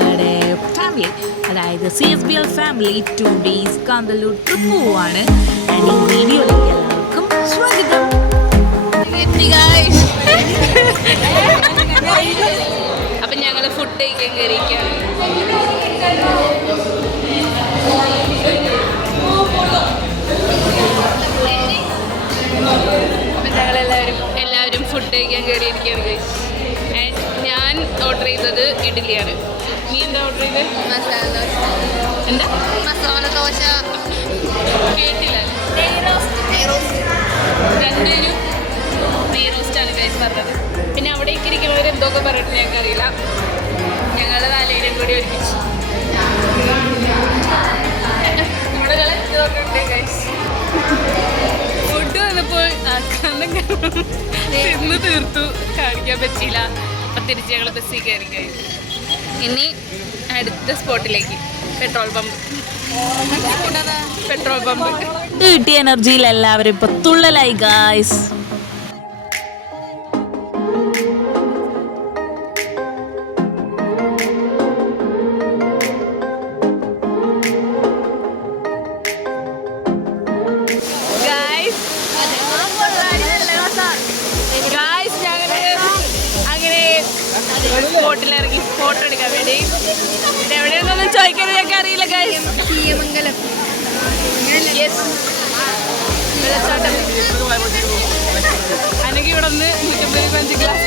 ഞങ്ങളുടെ ഫാമിലി, അതായത് CSBL family 2 days Kanthalloor trip പോവാണ്. ആൻഡ് ഈ വീഡിയോയിലേക്ക് എല്ലാവർക്കും സ്വാഗതം. അപ്പം ഞങ്ങൾ ഫുഡ് കഴിക്കാൻ കയറിയിരിക്കുകയാണ്. അപ്പം ഞങ്ങളെല്ലാവരും ഫുഡ് കഴിക്കാൻ കയറിയിരിക്കുകയാണ്. ഞാൻ ഓർഡർ ചെയ്തത് ഇഡ്ഡലിയാണ്. നീ എന്താ ഓർഡർ ചെയ്തത്? മസാല ദോശ. എന്താ? മസാല ദോശ. കേട്ടില്ല. രണ്ടുപേരും നെയ് റോസ്റ്റാണ് കഴിച്ച് പറഞ്ഞത്. പിന്നെ അവിടേക്ക് ഇരിക്കുന്നവർ എന്തൊക്കെ പറഞ്ഞിട്ട് ഞങ്ങൾക്കറിയില്ല. ഞങ്ങൾ നാലുപേരും കൂടി ഒരുമിച്ച് ഫുഡ് വന്നപ്പോൾ തിന്ന് തീർത്തു, കാണിക്കാൻ പറ്റിയില്ല. അപ്പം തിരിച്ച് ഞങ്ങൾ ബസ്സിൽ കയറി കഴിഞ്ഞു. ഇനി അടുത്ത സ്പോട്ടിലേക്ക് പെട്രോൾ പമ്പ്. കിട്ടിയ എനർജിയിൽ എല്ലാവരും ഇപ്പൊ തുള്ളലായി ഗായ്സ്. സ്പോട്ടിലിറങ്ങി ഫോട്ടോ എടുക്കാൻ വേണ്ടി. എവിടെയൊന്നും ചോദിക്കരുത്, ഞങ്ങൾക്ക് അറിയില്ല ഗൈസ്. മംഗലം വെള്ളച്ചാട്ടം. അനക്ക് ഇവിടെ ഒന്ന് 155 ഗ്ലാസ്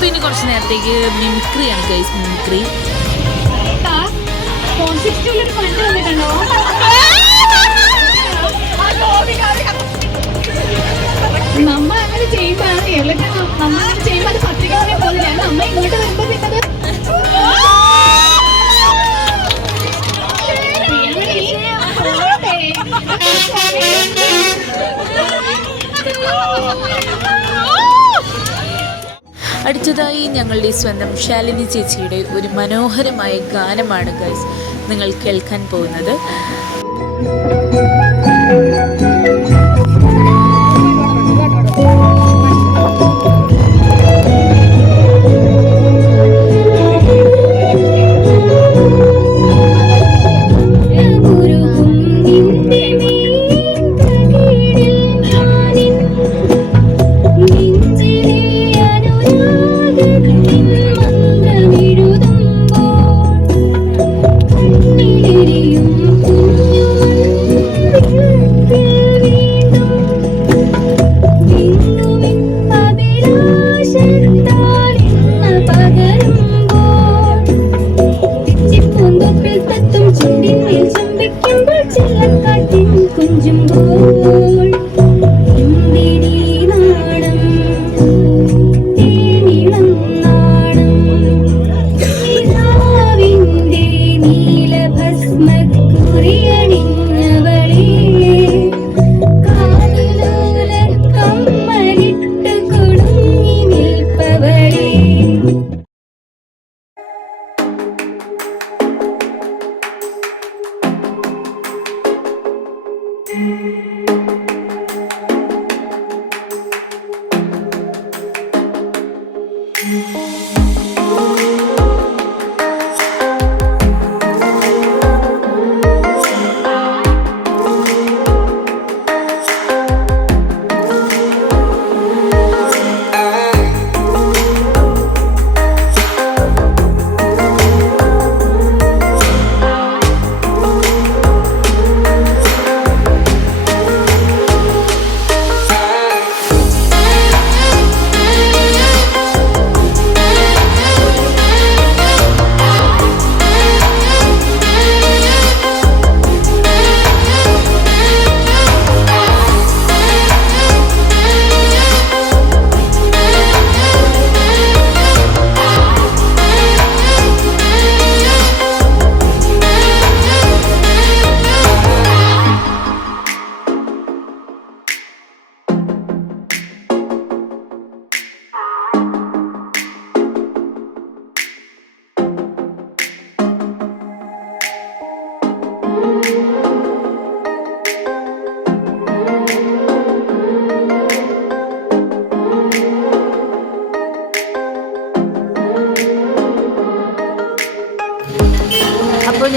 പിന്നെ കുറച്ച് നേരത്തേക്ക് മിമിക്രിയാണ് ഗൈസ്. മിമിക്രി നമ്മ അങ്ങനെ ചെയ്യുമ്പോഴാണ് നമ്മളങ്ങനെ ചെയ്യുമ്പോൾ അത് പത്രികാരെ പോലെ നമ്മ ഇങ്ങോട്ട് വരുമ്പോ പിന്നത് അടുത്തതായി ഞങ്ങളുടെ സ്വന്തം ശാലിനി ചേച്ചിയുടെ ഒരു മനോഹരമായ ഗാനമാണ് ഗൈസ് നിങ്ങൾ കേൾക്കാൻ പോകുന്നത്.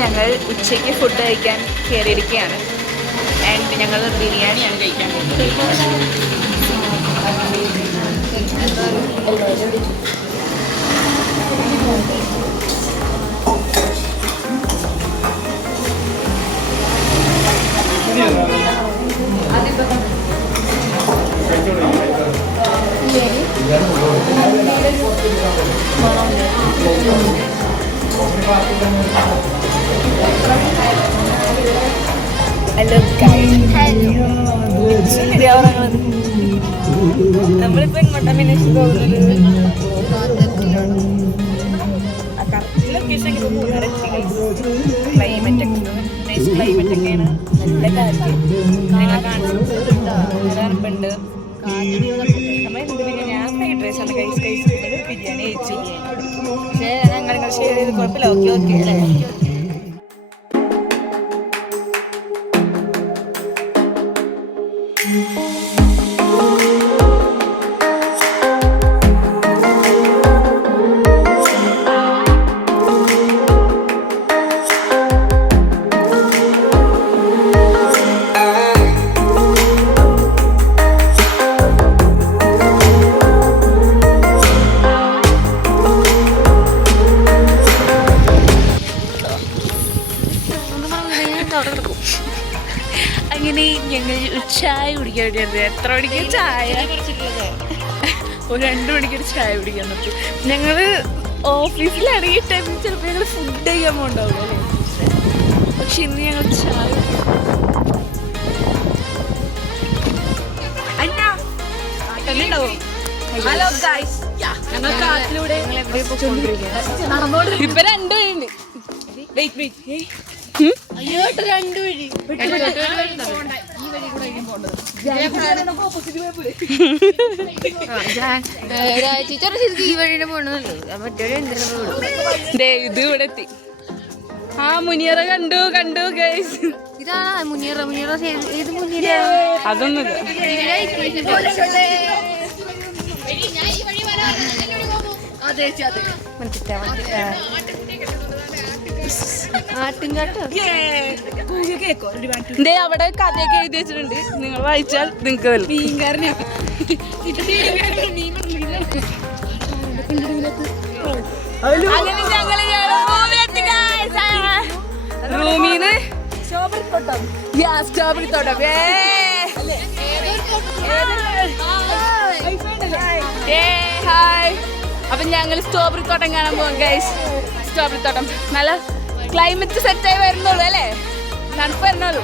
ഞങ്ങൾ ഉച്ചയ്ക്ക് ഫുഡ് കഴിക്കാൻ കയറിയിരിക്കുകയാണ്. ആൻഡ് ഞങ്ങൾ ബിരിയാണിയാണ് കഴിക്കാൻ പോകുന്നത്. ഹലോ നമ്മളിപ്പോ എങ്ങോട്ടാ പിന്നെ പോകുന്നത്? കറക്റ്റ് ലൊക്കേഷൻ ക്ലൈമറ്റ് ഒക്കെ നൈസ് ക്ലൈമറ്റ് ഒക്കെയാണ്. നല്ല കാറ്റ് കാണുന്നുണ്ട്. നമ്മൾ എന്ത് ബിരിയാണി? ഞാൻ ഫ്രൈഡ് റൈസ് ആണ് കഴിച്ചത്. ബിരിയാണി കഴിച്ചു. പക്ഷേ ഞങ്ങൾ ഷെയർ ചെയ്ത് കുഴപ്പമില്ല. ഓക്കെ അല്ലേ? അങ്ങനെ ഞങ്ങൾ ചായ കുടിക്കാൻ വേണ്ടിയത്. എത്ര മണിക്ക് ചായ? ഒരു 2 മണിക്കൊരു ചായ കുടിക്കാൻ പറ്റും. ഞങ്ങൾ ഓഫീസിലാണെങ്കിൽ ടൈമിൽ ചിലപ്പോൾ ഞങ്ങൾ ഫുഡ് കഴിക്കാൻ പോകണ്ടാവും അല്ലേ? പക്ഷെ ഇന്ന് ഞങ്ങൾ ചായ ഉണ്ടാവും. ഹലോ ഗൈസ്, ഞങ്ങൾ കാട്ടിലൂടെ ഇപ്പൊ 2 വഴിയുണ്ട്. ഇത് ഇവിടെ എത്തി. ആ മുനിയറ കണ്ടു ഗൈസ്. അതൊന്നുമില്ല. അവിടെ കഥയൊക്കെ എഴുതി വെച്ചിട്ടുണ്ട്. നിങ്ങൾ വായിച്ചാൽ നിങ്ങൾക്ക് റൂമീന്ന് സ്ട്രോബെറി തോട്ടം. ഹായ്. അപ്പൊ ഞങ്ങൾ സ്ട്രോബെറി തോട്ടം കാണാൻ പോകാം ഗൈസ്. സ്ട്രോബെറി തോട്ടം നല്ല ക്ലൈമറ്റ് സെറ്റായി വരുന്നുള്ളൂ അല്ലേ? തണുപ്പ് വരുന്നുള്ളൂ.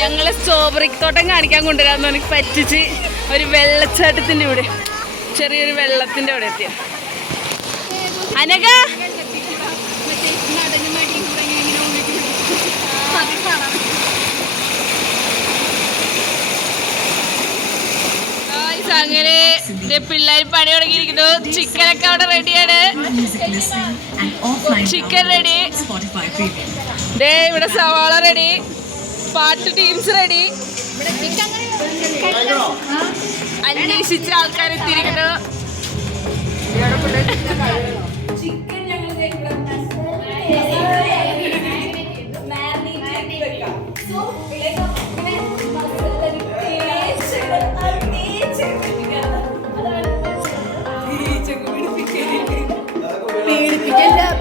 ഞങ്ങള് സ്ട്രോബെറി തോട്ടം കാണിക്കാൻ കൊണ്ടുവരാന്ന് എനിക്ക് പറ്റിച്ച് ഒരു വെള്ളച്ചാട്ടത്തിന്റെ ഇവിടെ, ചെറിയൊരു വെള്ളത്തിന്റെ അവിടെ എത്തിയ അനക. അങ്ങനെ പിള്ളേർ പണി തുടങ്ങിയിരിക്കുന്നു. ചിക്കനൊക്കെ അവിടെ റെഡിയാണ്. Chicken ready. ഇവിടെ സവാള റെഡി. പാട്ട് ടീംസ് റെഡി. അന്വേഷിച്ച ആൾക്കാർ എത്തിയിരിക്കുന്നു.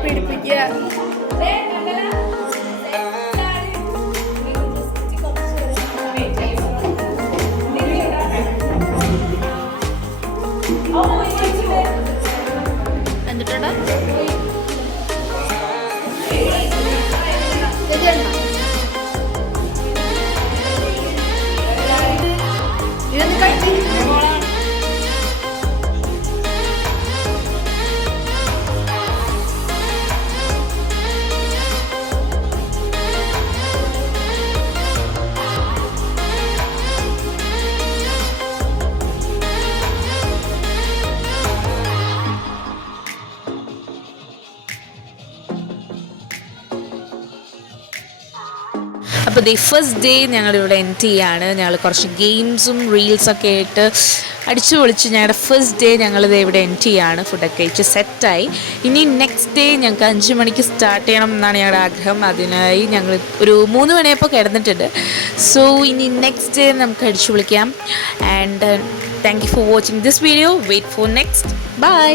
പിടിപ്പിക്കുക. എന്നിട്ടുണ്ടോ ഇതൊന്ന് കഴിച്ചു. അപ്പോൾ ദി ഫസ്റ്റ് ഡേ ഞങ്ങളിവിടെ എൻഡ് ചെയ്യാണ്. ഞങ്ങൾ കുറച്ച് ഗെയിംസും റീൽസൊക്കെ ആയിട്ട് അടിച്ചു പൊളിച്ച് ഞങ്ങളുടെ ഫസ്റ്റ് ഡേ ഞങ്ങളിത് ഇവിടെ എൻഡ് ചെയ്യാണ്. ഫുഡൊക്കെ കഴിച്ച് സെറ്റായി. ഇനി നെക്സ്റ്റ് ഡേ ഞങ്ങൾക്ക് 5 മണിക്ക് സ്റ്റാർട്ട് ചെയ്യണം എന്നാണ് ഞങ്ങളുടെ ആഗ്രഹം. അതിനായി ഞങ്ങൾ ഒരു 3 മണിയപ്പോൾ കിടന്നിട്ടുണ്ട്. സോ ഇനി നെക്സ്റ്റ് ഡേ നമുക്ക് അടിച്ചു പൊളിക്കാം. And thank you for watching this video. Wait for next. By.